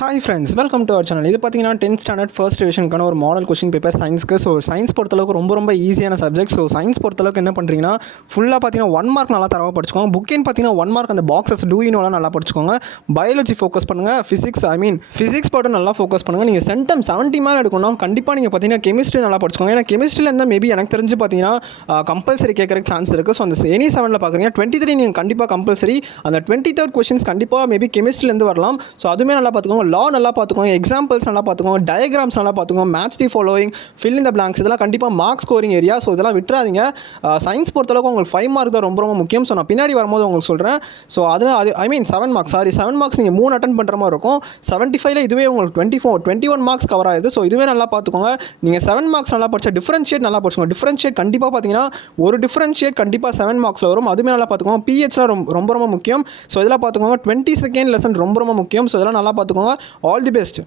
Hi friends, welcome to our channel. இது பார்த்தீங்கன்னா 10th standard first டிவிஷனுக்கான ஒரு மாடல் கொஸ்டின் பேப்பர் சயின்ஸ்க்கு. ஸோ சயின்ஸ் பொறுத்தளவுக்கு ரொம்ப ஈஸியான சப்ஜெக்ட். ஸோ சயின்ஸ் பொறுத்தளவுக்கு என்ன பண்ணுறீங்கன்னா ஃபுல்லாக பார்த்தீங்கன்னா 1 மார்க் நல்லா தரவாக படிச்சுக்கோங்க. புக்கின்னு பார்த்தீங்கன்னா 1 மார்க் அந்த பாக்ஸஸ் டூயினோலாம் நல்லா படிச்சுக்கோங்க. பயாலஜி ஃபோக்கஸ் பண்ணுங்கள். ஃபிசிக்ஸ் பாட்டும் நல்லா ஃபோக்கஸ் பண்ணுங்கள். நீங்கள் சென்டம் 70 மேலே எடுக்கணும். கண்டிப்பாக நீங்கள் பார்த்தீங்கன்னா கெமிஸ்ட்ரி நல்லா படிச்சுக்கோங்க. ஏன்னா கெமிஸ்ட்ரியில் இருந்தால் மேபி எனக்கு தெரிஞ்சு பார்த்தீங்கன்னா கம்பல்சரி கேட்குறக்கு சான்ஸ் இருக்குது. ஸோ அந்த எனி 7ல் பார்க்குறீங்க 23 நீங்கள் கண்டிப்பாக கம்பல்சரி. அந்த 23rd கொஸ்டின்ஸ் கண்டிப்பாக மேபி கெமிஸ்ட்ரிலேருந்து வரலாம். ஸோ அதுவுமே நல்லா பார்த்துக்கோங்க. லா நல்லா பார்த்துக்கோங்க. எக்ஸாம்பிள்ஸ் நல்லா பார்த்துக்கோங்க. டயக்ராம்ஸ் நல்லா பார்த்துக்கோங்க. Match the following, fill in the blanks, இதெல்லாம் கண்டிப்பாக மார்க் ஸ்கோரிங் ஏரியா. ஸோ இதெல்லாம் விட்டுறாதீங்க. சயின்ஸ் பொறுத்தளவுக்கு உங்களுக்கு 5 மார்க் தான் ரொம்ப முக்கியம். ஸோ நான் பின்னாடி வரும்போது உங்களுக்கு சொல்கிறேன். ஸோ அது 7 மார்க்ஸ் நீங்கள் 3 அட்டன் பண்ணுற மாதிரி இருக்கும். 75ல் இதுவே உங்களுக்கு 21 மார்க்ஸ் கவர் ஆகுது. ஸோ இதுவே நல்லா பார்த்துக்கோங்க. நீங்கள் 7 மார்க்ஸ் நல்லா படிச்சா டிஃபரன்ஷியேட் நல்லா படிச்சுக்கோங்க. டிஃபரன்ஷியேட் கண்டிப்பாக பார்த்தீங்கன்னா ஒரு டிஃபரன்ஷியேட் கண்டிப்பாக 7 மார்க்ஸில் வரும். அதுவுமே நல்லா பார்த்துக்கோங்க. பிஹெச்லாம் ரொம்ப முக்கியம். ஸோ இதெல்லாம் பார்த்துக்கோங்க. 22nd லெசன் ரொம்ப முக்கியம். ஸோ இதெல்லாம் நல்லா பார்த்துக்கோங்க. All the best.